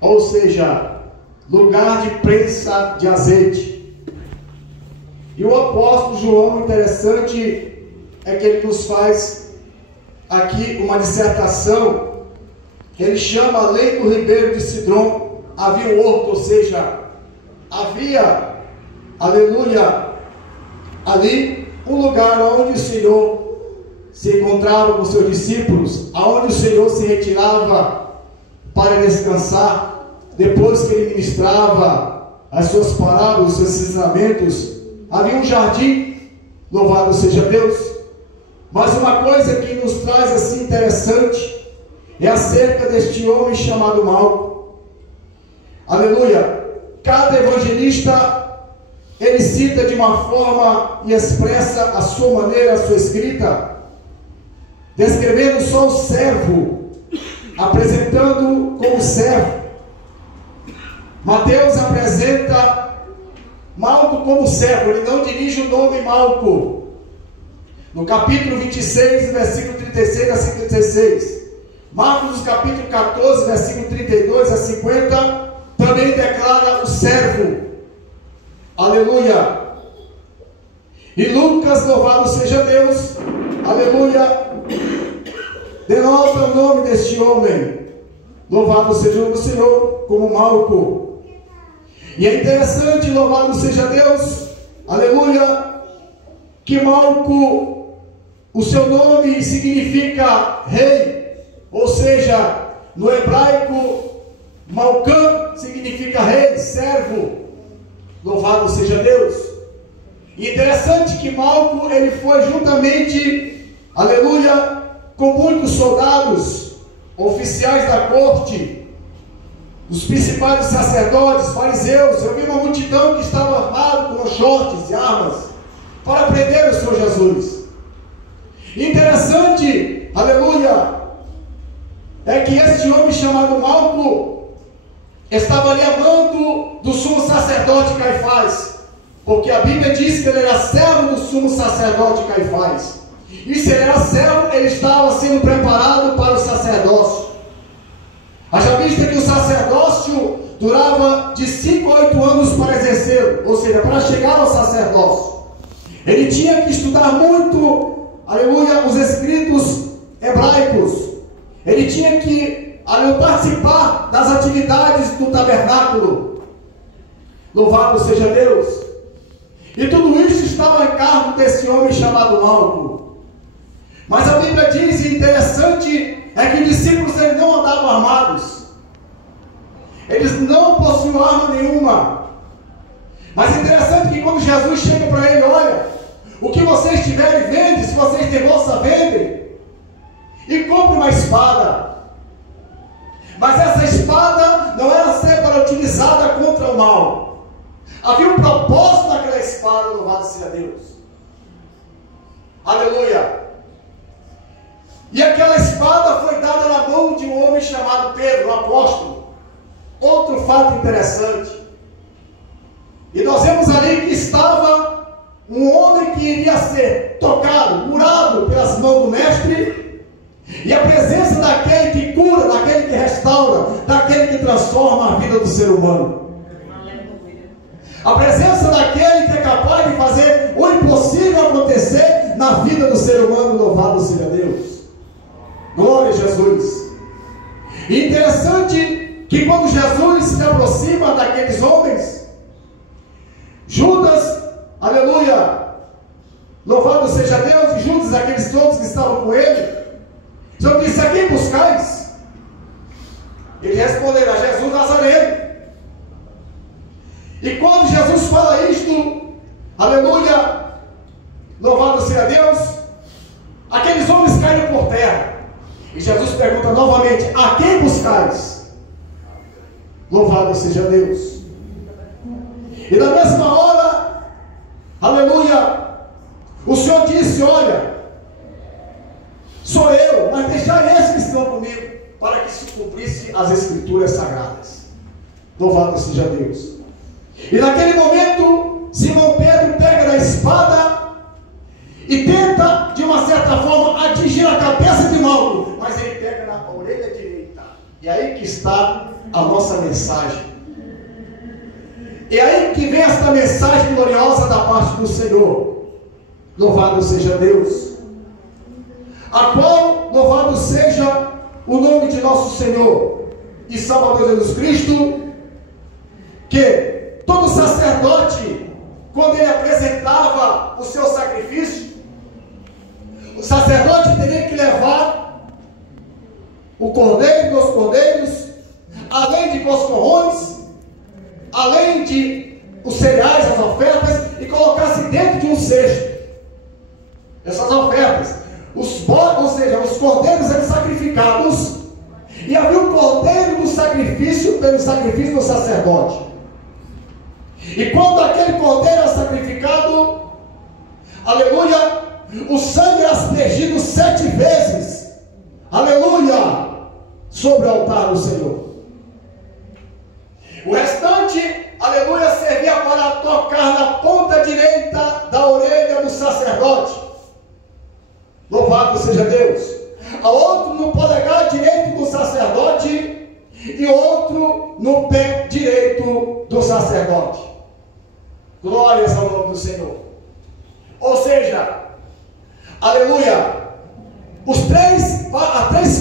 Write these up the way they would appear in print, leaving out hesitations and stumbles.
ou seja, lugar de prensa de azeite. E o apóstolo João, interessante, é que ele nos faz aqui uma dissertação. Ele chama, além do ribeiro de Sidrom, havia um horto, ou seja, havia, aleluia, ali um lugar onde o Senhor se encontrava com seus discípulos, aonde o Senhor se retirava para descansar, depois que ele ministrava as suas parábolas, os seus ensinamentos. Havia um jardim, louvado seja Deus. Mas uma coisa que nos traz assim interessante é acerca deste homem chamado Malco. Aleluia. Cada evangelista, ele cita de uma forma e expressa a sua maneira, a sua escrita, descrevendo só o servo, apresentando como servo. Mateus apresenta Malco como servo, ele não dirige o nome Malco. No capítulo 26, versículo 36 a 56. Marcos, no capítulo 14, versículo 32 a 50, também declara o servo. Aleluia. E Lucas, louvado seja Deus, aleluia, denota o nome deste homem, louvado seja o Senhor, como Malco. E é interessante, louvado seja Deus, aleluia, que Malco, o seu nome significa rei, ou seja, no hebraico, Malcã significa rei, servo, louvado seja Deus. E interessante que Malco, ele foi juntamente, aleluia, com muitos soldados, oficiais da corte, os principais sacerdotes, fariseus. Eu vi uma multidão que estava armada com shorts e armas para prender o Senhor Jesus. Interessante, aleluia, é que este homem chamado Malco estava ali amando do sumo sacerdote Caifás, porque a Bíblia diz que ele era servo do sumo sacerdote Caifás. E se ele era servo, ele estava sendo preparado para o sacerdócio. Haja vista que o sacerdócio durava de 5 a 8 anos para exercer, ou seja, para chegar ao sacerdócio. Ele tinha que estudar muito, aleluia, os escritos hebraicos. Ele tinha que, aleluia, participar das atividades do tabernáculo. Louvado seja Deus. E tudo isso estava em cargo desse homem chamado Malco. Mas a Bíblia diz, interessante, é que os discípulos eles não andavam armados. Eles não possuíam arma nenhuma. Mas é interessante que quando Jesus chega para ele, olha, o que vocês tiverem, vende, se vocês têm bolsa, vendem, e compre uma espada. Mas essa espada não era ser para utilizada contra o mal. Havia um propósito naquela espada, louvado seja Deus. Aleluia. E aquela espada foi dada na mão de um homem chamado Pedro, um apóstolo. Outro fato interessante. E nós vemos ali que estava um homem que iria ser tocado, curado pelas mãos do mestre. E a presença daquele que cura, daquele que restaura, daquele que transforma a vida do ser humano. A presença daquele que é capaz de fazer o impossível acontecer na vida do ser humano, louvado seja Deus. Glória a Jesus. E interessante que quando Jesus se aproxima daqueles homens, Judas, aleluia, louvado seja Deus, e Judas, aqueles todos que estavam com ele, o Senhor disse: a quem buscais? Ele responderá: Jesus Nazareno. E quando Jesus fala isto, aleluia, louvado seja Deus, aqueles homens caíram por terra. E Jesus pergunta novamente: a quem buscais? Louvado seja Deus. E na mesma hora, aleluia, o Senhor disse: olha, sou eu, mas deixai esses que estão comigo, para que se cumprisse as escrituras sagradas. Louvado seja Deus. E naquele momento, Simão Pedro pega da espada e tenta, de uma certa forma, atingir a cabeça de Malco, mas ele pega na orelha direita. E aí que está a nossa mensagem. E aí que vem esta mensagem gloriosa da parte do Senhor. Louvado seja Deus. A qual, louvado seja o nome de nosso Senhor e Salvador Jesus Cristo, que todo sacerdote, quando ele apresentava o seu sacrifício, o sacerdote teria que levar o cordeiro dos cordeiros, além de coscorrões, além de os cereais, as ofertas, e colocasse dentro de um cesto essas ofertas. Ou seja, os cordeiros eram sacrificados, e havia o cordeiro do sacrifício pelo sacrifício do sacerdote. E quando aquele cordeiro era sacrificado, aleluia, o sangue era aspergido 7 vezes, aleluia, sobre o altar do Senhor. O restante, aleluia, servia para tocar na ponta direita da orelha do sacerdote. Louvado seja Deus. A outro no polegar direito do sacerdote e outro no pé direito do sacerdote. Glórias ao nome do Senhor. Ou seja, aleluia, as 3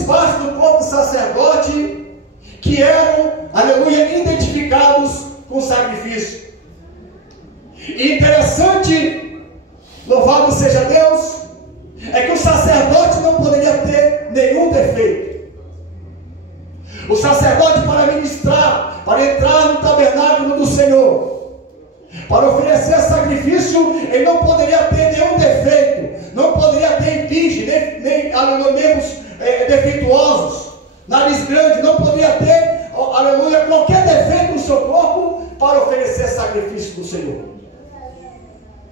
partes do corpo do sacerdote que eram, aleluia, identificados com o sacrifício. E interessante, louvado seja Deus, é que o sacerdote não poderia ter nenhum defeito. O sacerdote, para ministrar, para entrar no tabernáculo do Senhor, para oferecer sacrifício, ele não poderia ter nenhum defeito, não poderia ter impinge, nem membros defeituosos, nariz grande, não poderia ter, aleluia, qualquer defeito no seu corpo para oferecer sacrifício do Senhor.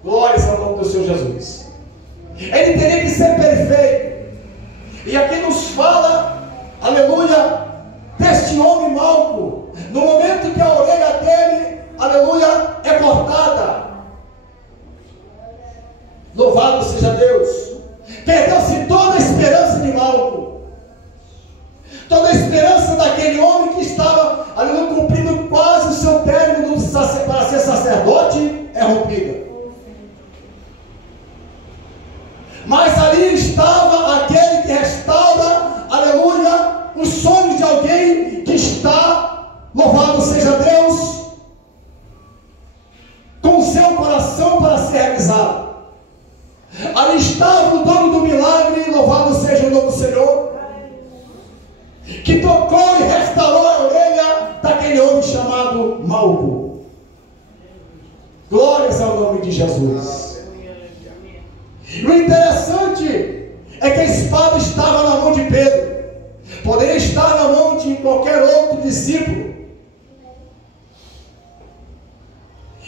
Glórias ao nome do Senhor Jesus. Ele teria que ser perfeito. E aqui nos fala, aleluia, deste homem Malco, no momento que a orelha dele, aleluia, é cortada. Louvado seja Deus. Perdeu-se toda a esperança de Malco, toda a esperança daquele homem que estava, aleluia, cumprindo quase o seu término para ser sacerdote, é rompida. Mas ali estava aquele que restaura, aleluia, os sonhos de alguém que está, louvado seja Deus, com o seu coração para ser realizado. Ali estava o dono do milagre, louvado seja o nome do Senhor, que tocou e restaurou a orelha daquele homem chamado Malco. Glórias ao nome de Jesus. E o interessante é que a espada estava na mão de Pedro, poderia estar na mão de qualquer outro discípulo.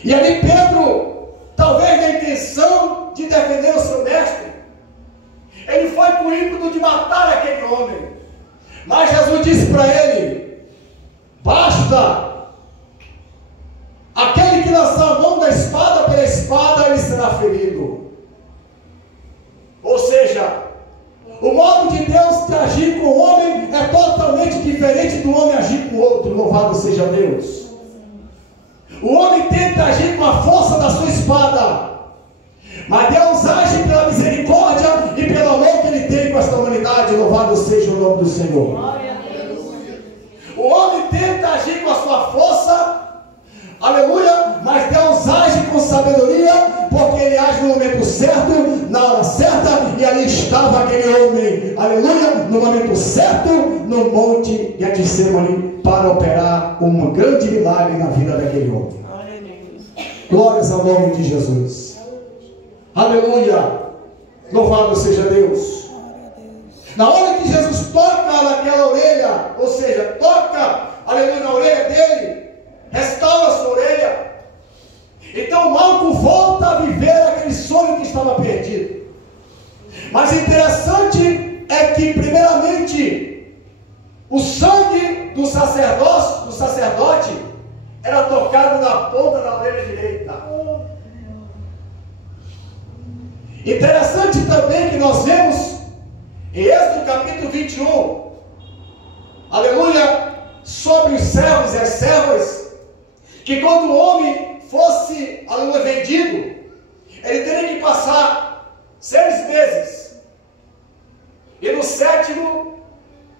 E ali Pedro, talvez na intenção de defender o seu mestre, ele foi com o ímpeto de matar aquele homem. Mas Jesus disse para ele: basta, aquele que lançar a mão da espada pela espada, ele será ferido. Ou seja, o modo de Deus de agir com o homem é totalmente diferente do homem agir com o outro. Louvado seja Deus. O homem tenta agir com a força da sua espada, mas Deus age pela misericórdia e pelo amor que Ele tem com esta humanidade. Louvado seja o nome do Senhor. O homem tenta agir com a sua força, aleluia, mas Deus age com sabedoria, porque Ele age no momento certo, na hora certa, e ali estava aquele homem, aleluia, no momento certo, no monte de Getsemane, para operar um grande milagre na vida daquele homem. Glórias ao nome de Jesus. Aleluia, louvado seja Deus. Na hora que Jesus toca naquela orelha, ou seja, toca, aleluia, na orelha dele, restaura a sua orelha, então Malco volta a viver aquele sonho que estava perdido. Mas interessante é que, primeiramente, o sangue do sacerdote era tocado na ponta da orelha direita. Interessante também que nós vemos em Êxodo capítulo 21, aleluia, sobre os servos e as servas, que quando o homem fosse, aleluia, vendido, ele teria que passar 6 meses, e no 7º,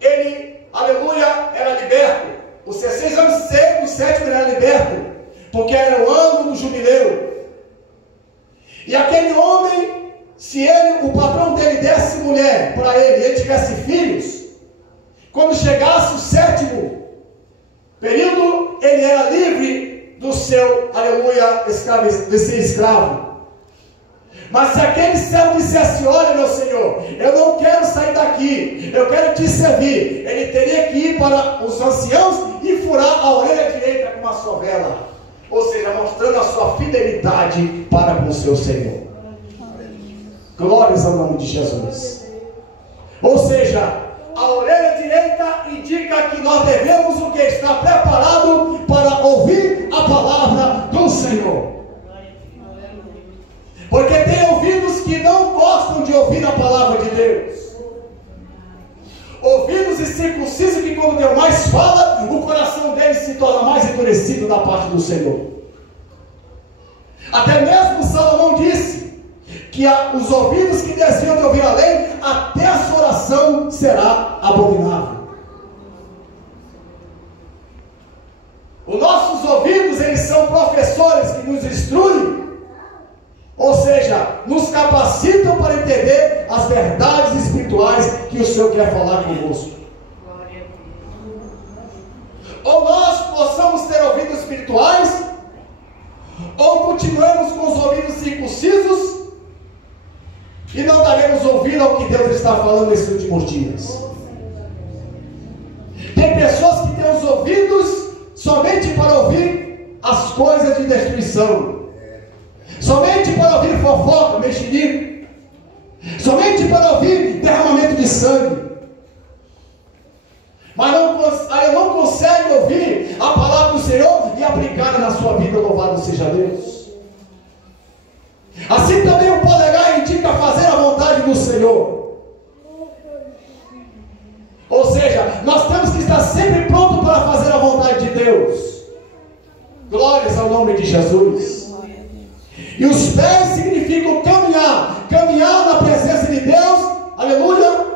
ele, aleluia, era liberto. Os 6 anos secos, no 7º ele era liberto, porque era o ano do jubileu. E aquele homem, se ele, o patrão dele desse mulher para ele, e ele tivesse filhos, quando chegasse o 7º período, ele era livre do seu, aleluia, de ser escravo. Mas se aquele servo dissesse: olha, meu senhor, eu não quero sair daqui, eu quero te servir, ele teria que ir para os anciãos e furar a orelha direita com uma sovela, ou seja, mostrando a sua fidelidade para com o seu Senhor. Glórias ao nome de Jesus. Ou seja, a orelha direita indica que nós devemos o que? Estar preparado para ouvir a palavra do Senhor. Porque tem ouvidos que não gostam de ouvir a palavra de Deus. Ouvidos incircuncisos que quando Deus mais fala, o coração deles se torna mais endurecido da parte do Senhor. Até mesmo Salomão disse que os ouvidos que desviam de ouvir a lei, até a sua oração será abominável. Os nossos ouvidos, eles são professores que nos instruem, ou seja, nos capacitam para entender as verdades espirituais que o Senhor quer falar conosco. Ou nós possamos ter ouvidos espirituais, ou continuemos com os ouvidos circuncisos e não daremos ouvido ao que Deus está falando nesses últimos dias. Tem pessoas que têm os ouvidos somente para ouvir as coisas de destruição, somente para ouvir fofoca, mexerico, somente para ouvir derramamento de sangue, mas não consegue ouvir a palavra do Senhor e aplicar na sua vida. Louvado seja Deus. Assim também o polegar indica fazer a vontade do Senhor. Ou seja, nós temos que estar sempre prontos para fazer a vontade de Deus. Glórias ao nome de Jesus. E os pés significam caminhar. Caminhar na presença de Deus, aleluia,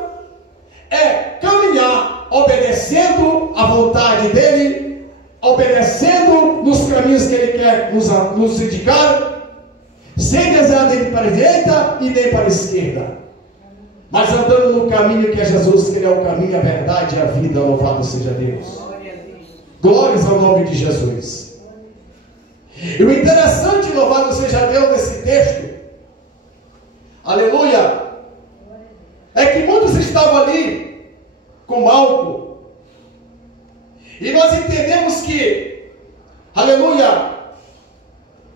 é caminhar obedecendo a vontade dEle, obedecendo nos caminhos que Ele quer nos indicar, sem desejar nem para a direita e nem para a esquerda, mas andando no caminho que é Jesus, que Ele é o caminho, a verdade e a vida. Louvado seja Deus. Glórias ao nome de Jesus. E o interessante, louvado seja Deus, nesse texto, aleluia, é que muitos estavam ali com Malco, e nós entendemos que, aleluia,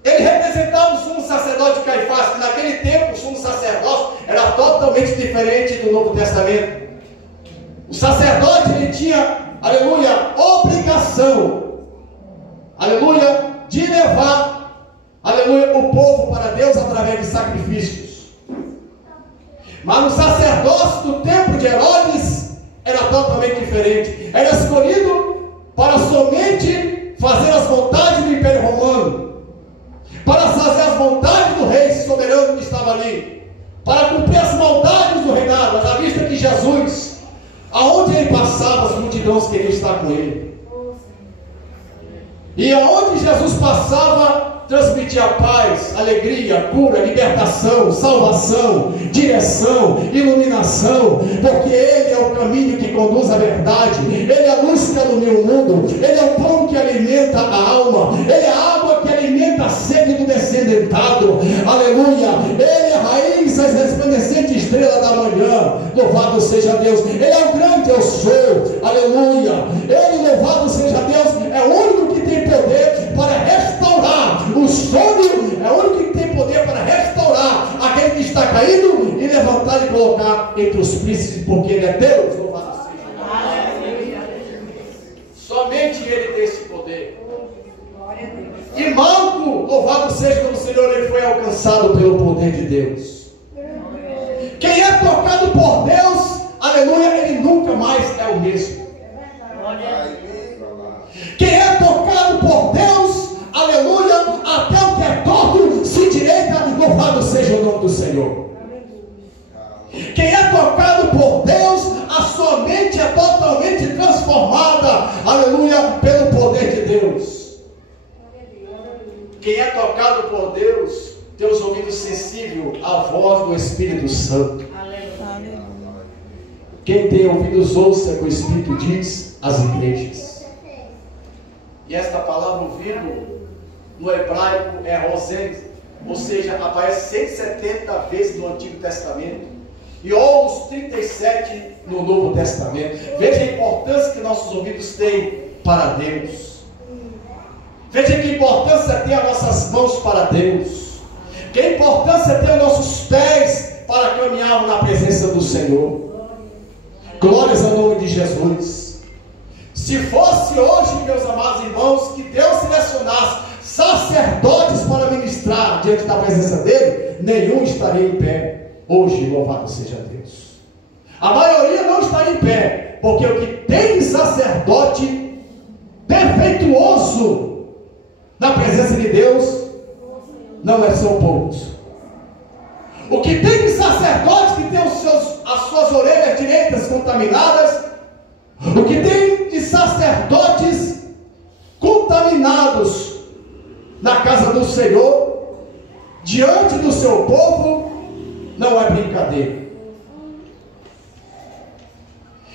ele representava o sumo sacerdote Caifás, que naquele tempo o sumo sacerdócio era totalmente diferente do Novo Testamento. O sacerdote, ele tinha, aleluia, obrigação, aleluia, de levar, aleluia, o povo para Deus através de sacrifícios. Mas no sacerdócio do tempo de Herodes era totalmente diferente. Era escolhido para somente fazer as vontades do Império Romano, para fazer as vontades do rei soberano que estava ali, para cumprir as maldades do reinado, à vista que Jesus, aonde ele passava, as multidões queriam estar com ele. E aonde Jesus passava, transmitia paz, alegria, cura, libertação, salvação, direção, iluminação, porque Ele é o caminho que conduz à verdade, Ele é a luz que alumia o mundo, Ele é o pão que alimenta a alma, Ele é a água que alimenta a sede do descendentado, aleluia, Ele é a raiz, a resplandecente estrela da manhã, louvado seja Deus, Ele é o grande eu sou, aleluia, Ele, louvado seja Deus, é o único que tem poder para restaurar o sonho, é o único que tem poder para restaurar aquele que está caído e levantar e colocar entre os príncipes, porque Ele é Deus, louvado seja Deus. Somente Ele tem esse poder. E Malco, louvado seja o Senhor, ele foi alcançado pelo poder de Deus. Quem é tocado por Deus, aleluia, ele nunca mais é o mesmo. Louvado seja o nome do Senhor. Quem é tocado por Deus, a sua mente é totalmente transformada, aleluia, pelo poder de Deus. Quem é tocado por Deus, tem os ouvidos sensíveis à voz do Espírito Santo. Quem tem ouvidos, ouça o que o Espírito diz às igrejas. E esta palavra ouvido no hebraico é rosem, ou seja, aparece 170 vezes no Antigo Testamento e outros 37 no Novo Testamento. Veja a importância que nossos ouvidos têm para Deus. Veja que importância tem as nossas mãos para Deus. Que importância tem os nossos pés para caminharmos na presença do Senhor. Glórias ao nome de Jesus. Se fosse hoje, meus amados irmãos, que Deus selecionasse sacerdotes para ministrar diante da presença dele, nenhum estaria em pé. Hoje, louvado seja Deus. A maioria não está em pé, porque o que tem sacerdote defeituoso na presença de Deus não são poucos. O que tem de sacerdote que tem as suas orelhas direitas contaminadas, o que tem de sacerdotes contaminados na casa do Senhor, diante do seu povo, não é brincadeira.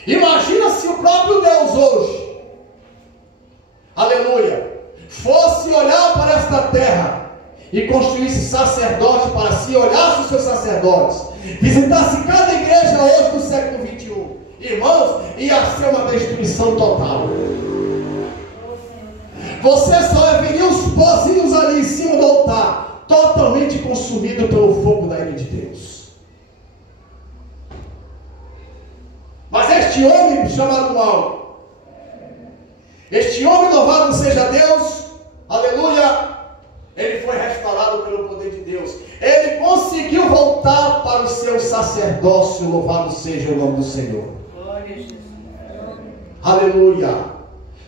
Imagina se o próprio Deus hoje, aleluia, fosse olhar para esta terra e construísse sacerdote para si, olhasse os seus sacerdotes, visitasse cada igreja hoje do século 21, irmãos, ia ser uma destruição total. Você só veria os pozinhos ali em cima do altar, totalmente consumido pelo fogo da ira de Deus. Mas este homem chamado Paulo, este homem, louvado seja Deus, aleluia, ele foi restaurado pelo poder de Deus. Ele conseguiu voltar para o seu sacerdócio, louvado seja o nome do Senhor. Aleluia.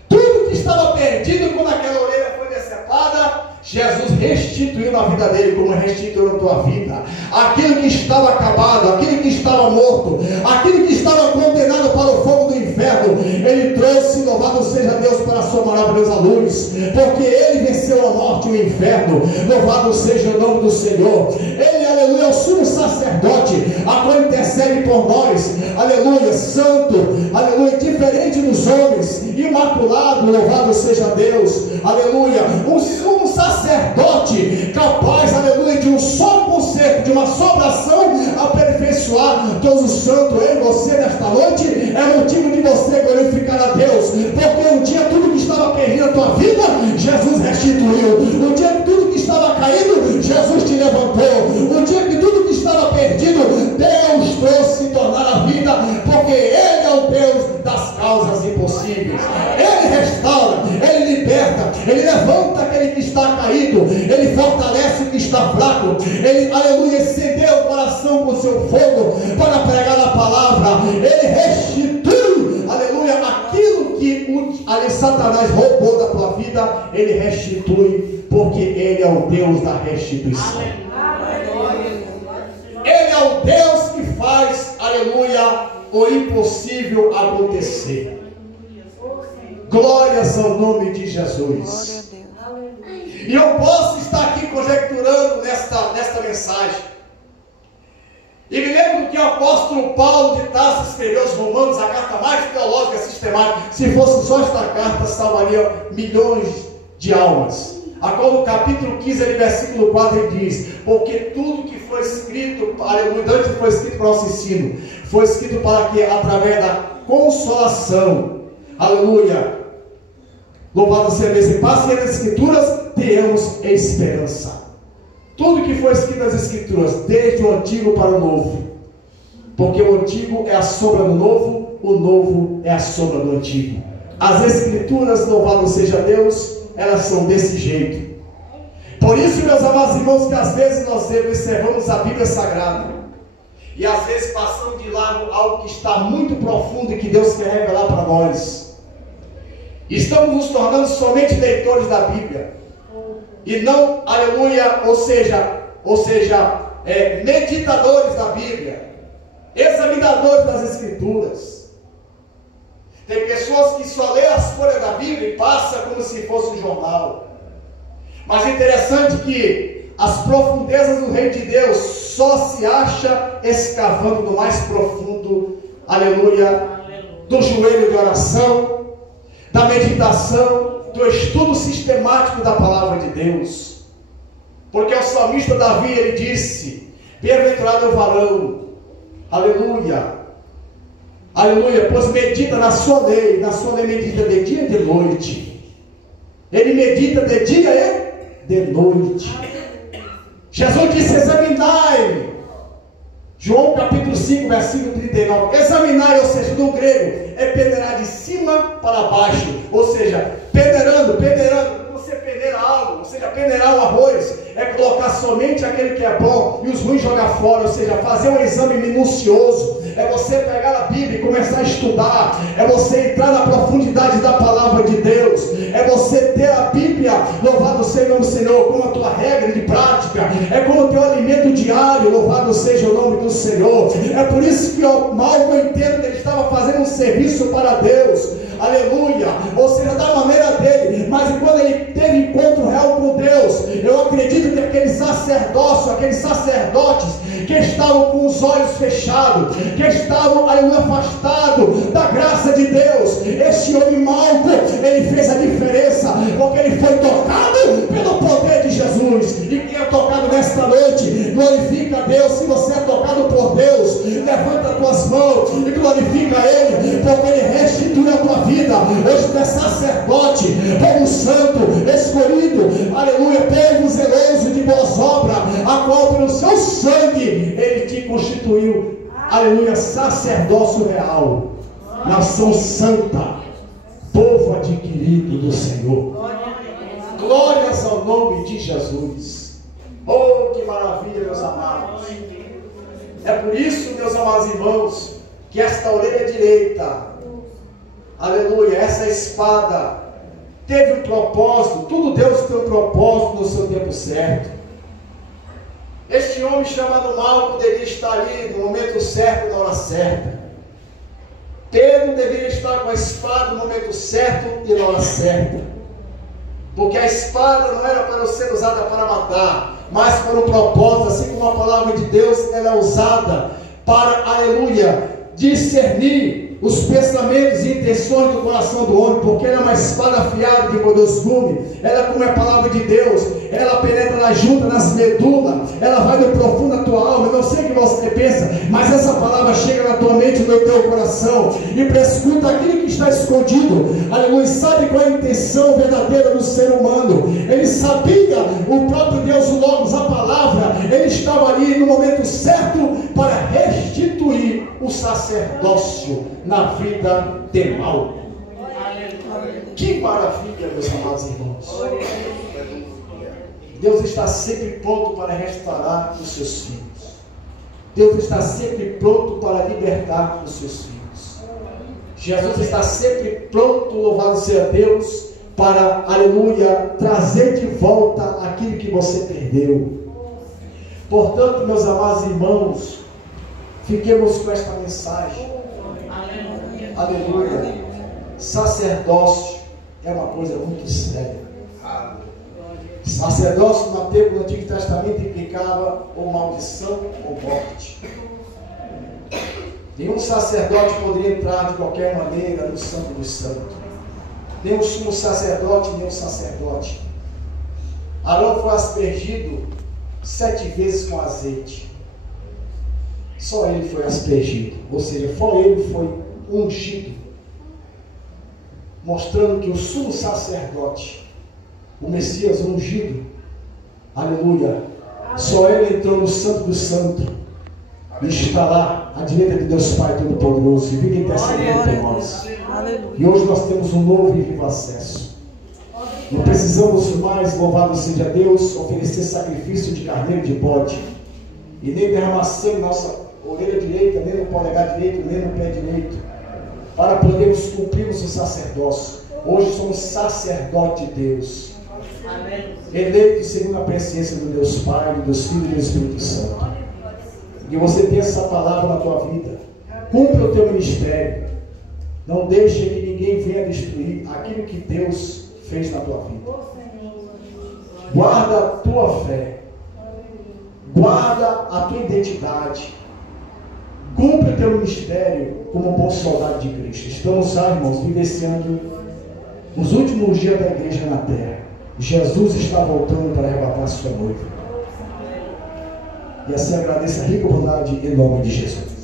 Tudo que estava perdido quando aquela orelha foi decepada, Jesus restituiu na vida dele, como restituiu na tua vida. Aquilo que estava acabado, aquilo que estava morto, aquilo que estava condenado para o fogo do inferno, ele trouxe, louvado seja Deus, para a sua maravilhosa luz, porque ele venceu a morte e o inferno. Louvado seja o nome do Senhor. Ele, aleluia, é o sumo sacerdote, a qual intercede por nós, aleluia, santo, aleluia, diferente dos homens, imaculado, louvado seja Deus, aleluia, um sumo sacerdote capaz, aleluia, de um só conserto, de uma só oração, aperfeiçoar todos os santos em você nesta noite. É motivo de você glorificar a Deus, porque um dia tudo que estava perdido na tua vida, Jesus restituiu. Um dia tudo que estava caído, Jesus te levantou. Um dia que tudo que estava perdido, Deus trouxe tornar a vida, porque Ele é o Deus das causas impossíveis. Ele restaura, Ele liberta, Ele levanta aquele que está caído, Ele fortalece o que está fraco, Ele, aleluia, acendeu o coração com seu fogo para pregar a palavra. Ele restitui, aleluia, aquilo que Satanás roubou da tua vida, Ele restitui, porque Ele é o Deus da restituição. Ele é o Deus que faz, aleluia, o impossível acontecer. Glórias ao nome de Jesus. E eu posso estar aqui conjecturando nesta mensagem. E me lembro que o apóstolo Paulo de Tarso escreveu aos Romanos, a carta mais teológica e sistemática. Se fosse só esta carta, salvaria milhões de almas. A qual no capítulo 15, versículo 4, ele diz: porque tudo que foi escrito, aleluia, antes que foi escrito para o nosso ensino, foi escrito para que, através da consolação, aleluia, louvado seja Deus, e passe nas Escrituras, tenhamos esperança. Tudo que foi escrito nas Escrituras, desde o Antigo para o Novo, porque o Antigo é a sombra do Novo, o Novo é a sombra do Antigo. As Escrituras, louvado seja Deus, elas são desse jeito. Por isso, meus amados irmãos, que às vezes nós observamos a Bíblia Sagrada e às vezes passamos de lado algo que está muito profundo e que Deus quer revelar para nós. Estamos nos tornando somente leitores da Bíblia e não, aleluia, ou seja, ou seja, meditadores da Bíblia, examinadores das Escrituras. Tem pessoas que só lê as folhas da Bíblia e passa como se fosse um jornal. Mas é interessante que as profundezas do reino de Deus só se acha escavando no mais profundo, aleluia, do joelho de oração, da meditação, do estudo sistemático da palavra de Deus. Porque o salmista Davi, ele disse: bem-aventurado é o varão, aleluia, aleluia, pois medita na sua lei medita de dia e de noite. Ele medita de dia e de noite. Jesus disse: examinai. João capítulo 5, versículo 39. Examinai, ou seja, no grego, é peneirar de cima para baixo. Ou seja, peneirando. Você peneira algo, ou seja, peneirar o arroz é colocar somente aquele que é bom e os ruins jogar fora. Ou seja, fazer um exame minucioso. É você pegar a Bíblia e começar a estudar. É você entrar na profundidade da palavra de Deus. É você ter a Bíblia, louvado seja o nome do Senhor, como a tua regra de prática. É como o teu alimento diário, louvado seja o nome do Senhor. É por isso que o Malco, eu entendo que ele estava fazendo um serviço para Deus. Aleluia. Ou seja, da maneira dele. Mas quando ele teve encontro real com Deus, eu acredito que aqueles sacerdotes que estavam com os olhos fechados, que estavam afastados da graça de Deus, esse homem Malco, ele fez a diferença, porque ele foi tocado pelo poder de Jesus. E quem é tocado nesta noite, glorifica a Deus. Se você é tocado por Deus, levanta as tuas mãos e glorifica Ele, porque Ele restitui a tua vida. Hoje tu é sacerdote, povo santo, escolhido, aleluia, povo zeloso de boas obras, a qual pelo seu sangue Ele te constituiu, aleluia, sacerdócio real, nação santa, povo adquirido do Senhor. Glórias ao nome de Jesus. Oh, que maravilha, meus amados. É por isso, meus amados irmãos, que esta orelha direita, aleluia, essa espada teve um propósito. Tudo Deus tem um propósito no seu tempo certo. Este homem chamado Malco deveria estar ali no momento certo, na hora certa. Pedro deveria estar com a espada no momento certo e na hora certa. Porque a espada não era para ser usada para matar, mas para um propósito, assim como a palavra de Deus ela é usada para, aleluia, discernir os pensamentos e intenções do coração do homem, porque ela é uma espada afiada de poderoso gume. Ela, como é a palavra de Deus, ela penetra na junta, nas medulas, ela vai no profundo da tua alma. Eu não sei o que você pensa, mas essa palavra chega na tua mente, no teu coração, e prescruta aquilo que está escondido. Aleluia, sabe qual é a intenção verdadeira do ser humano. Ele sabia, o próprio Deus, o Logos, a palavra, ele estava ali no momento certo para restituir o sacerdócio na vida de Malco. Que maravilha, meus amados irmãos. Deus está sempre pronto para restaurar os seus filhos. Deus está sempre pronto para libertar os seus filhos. Jesus está sempre pronto, louvado seja Deus, para, aleluia, trazer de volta aquilo que você perdeu. Portanto, meus amados irmãos, fiquemos com esta mensagem. Aleluia. Sacerdócio é uma coisa muito séria. Sacerdócio no tempo do Antigo Testamento implicava ou maldição ou morte. Nenhum sacerdote poderia entrar de qualquer maneira no Santo dos Santos. Nem o sumo sacerdote, nem o sacerdote. Arão foi aspergido 7 vezes com azeite. Só ele foi aspergido, ou seja, só ele foi ungido, mostrando que o sumo sacerdote, o Messias ungido, aleluia, só ele entrou no Santo do Santo e está lá à direita de Deus Pai Todo-Poderoso e vive intercedendo por nós. E hoje nós temos um novo e vivo acesso. Não precisamos mais, louvado seja Deus, oferecer sacrifício de carneiro de bode e nem derramar sangue na nossa orelha direita, nem no polegar direito, nem no pé direito, para podermos cumprirmos o sacerdócio. Hoje somos sacerdote de Deus. Eleito segundo a presciência do Deus Pai, do Deus Filho e do Espírito Santo. Que você tenha essa palavra na tua vida. Cumpra o teu ministério. Não deixe que ninguém venha destruir aquilo que Deus fez na tua vida. Guarda a tua fé. Guarda a tua identidade. Cumpre o teu ministério como um bom soldado de Cristo. Estamos, irmãos, vivenciando os últimos dias da igreja na terra. Jesus está voltando para arrebatar a sua noiva. E assim agradeço a rica bondade em nome de Jesus.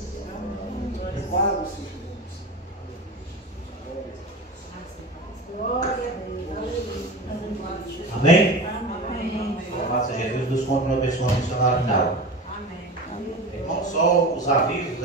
Amém? Louvado seja Jesus, nos conta uma pessoa missionária final. Amém. Irmão, só os avisos.